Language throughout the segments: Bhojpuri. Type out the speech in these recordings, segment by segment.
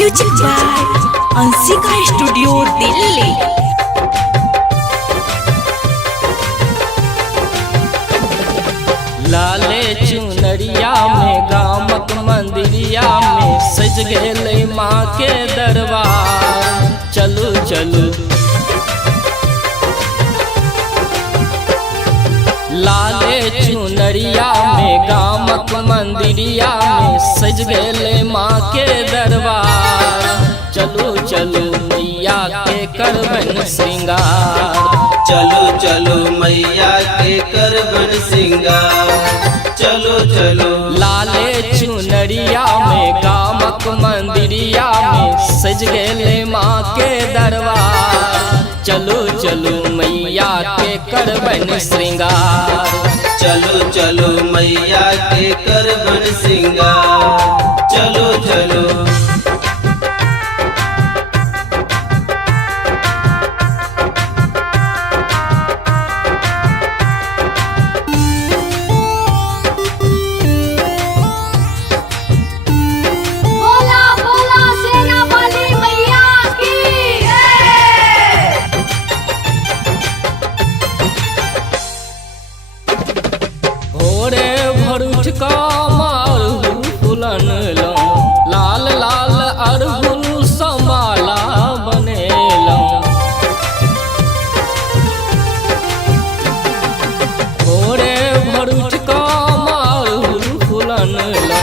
Music by Anshika studio Delhi. लाले चुनरिया में गामक मंदिरिया में सज गेले माँ के दरबार। चलू चलू लाले चुनरिया में गामक मंदिरिया में सज गेले माँ के दरबार। चलू चलू मैया के करबन श्रृंगार। चलो चलो मैया के करबन श्रृंगार। चलो चलो लाले चुनरिया में गामक मंदिरिया में सज गेले माँ के दरबार। चलो चलो मैया के करबन श्रृंगार। चलो चलो मैया के करबन श्रृंगार। चलो चलो फुलन लो लाल लाल अरहुल समाला बनेलो। भोरे भरुच का मारुल फुलन लो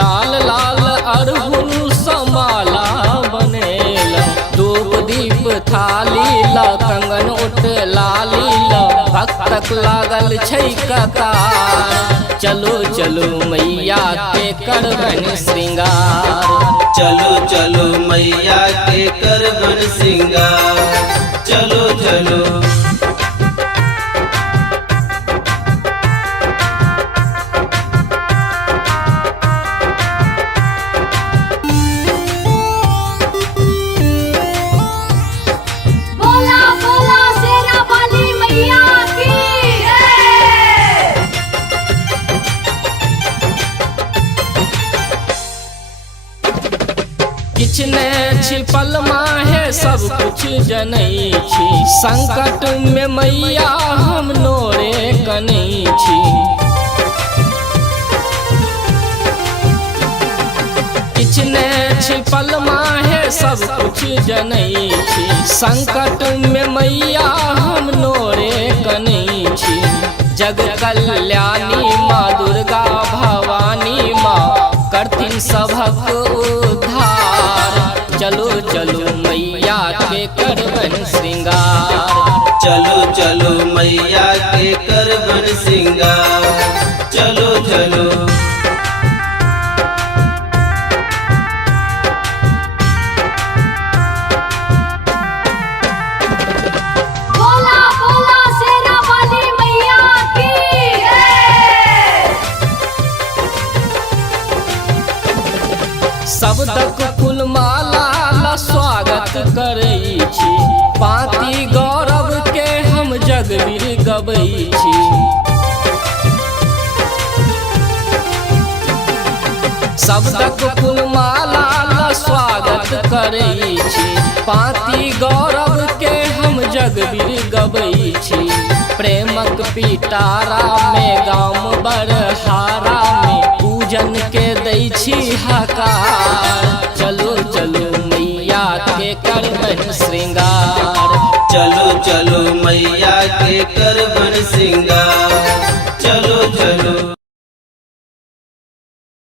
लाल लाल अरहुल समाला बनेलो। धूप दीप थाली ला कंगन उठ लाली ला भक्तक लागल छै कतार। चलो चलो मैया के करबन श्रृंगार। चलो चलो मैया के करबन श्रृंगार। चलो चलो किछ ने छिपल माहे सब कुछ जनै छी। संकट में मैया हम नोरे कनै छी। किछ ने छिपल माहे सब कुछ जनै छी। संकट में मैया हम नोरे कनै छी। जग कल्याणी माँ दुर्गा भवानी माँ करथिन सभक उद्धार। चलो चलो मैया के करबन श्रृंगार। चलो चलो मैया के करबन श्रृंगार। चलो चलो शब्दक फूलमाला ला स्वागत करै छी। पाती गौरव के हम जगबीर गबै छी। शब्दक फूलमाला ला स्वागत करै छी। पाती गौरव के हम जगबीर गबै छी। प्रेमक पिटारा में गाम बरहारा में पूजन के दै छी हकार। चलो चलो मैया के करबन श्रृंगार। चलो चलो मैया के करबन श्रृंगार। चलो चलो